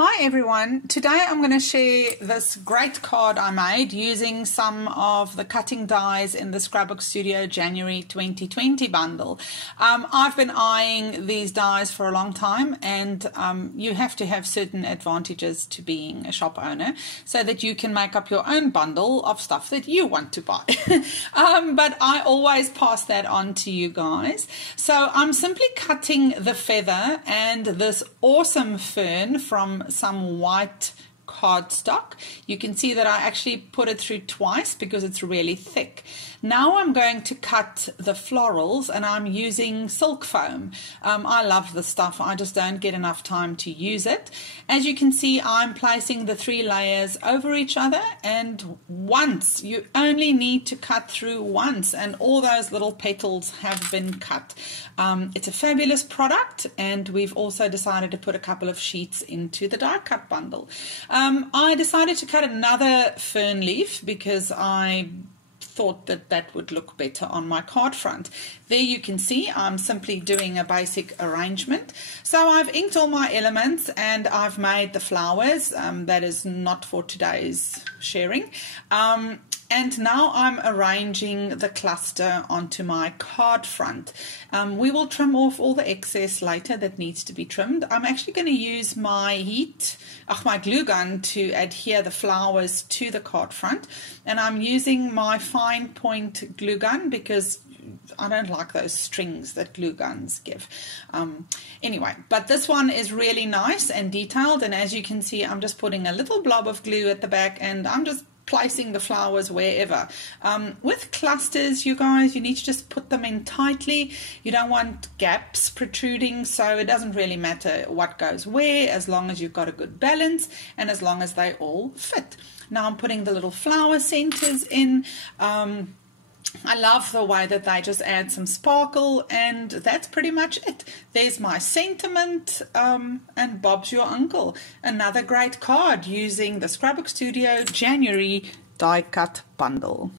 Hi everyone, today I'm going to share this great card I made using some of the cutting dies in the Scrapbook Studio January 2020 bundle. I've been eyeing these dies for a long time, and you have to have certain advantages to being a shop owner so that you can make up your own bundle of stuff that you want to buy. But I always pass that on to you guys. So I'm simply cutting the feather and this awesome fern from some white cardstock. You can see that I actually put it through twice because it's really thick. Now I'm going to cut the florals, and I'm using silk foam. I love this stuff. I just don't get enough time to use it. As you can see, I'm placing the 3 layers over each other, and once, you only need to cut through once, and all those little petals have been cut. It's a fabulous product, and we've also decided to put a couple of sheets into the die cut bundle. I decided to cut another fern leaf because I thought that that would look better on my card front. There you can see I'm simply doing a basic arrangement. So I've inked all my elements and I've made the flowers. That is not for today's sharing. And now I'm arranging the cluster onto my card front. We will trim off all the excess later that needs to be trimmed. I'm actually going to use my my glue gun to adhere the flowers to the card front. And I'm using my fine point glue gun because I don't like those strings that glue guns give. Anyway, but this one is really nice and detailed. And as you can see, I'm just putting a little blob of glue at the back, and I'm just placing the flowers wherever. With clusters, you guys, you need to just put them in tightly. You don't want gaps protruding, so it doesn't really matter what goes where as long as you've got a good balance and as long as they all fit. Now I'm putting the little flower centers in. I love the way that they just add some sparkle, and that's pretty much it. There's my sentiment, and Bob's your uncle. Another great card using the Scrapbook Studio January die cut bundle.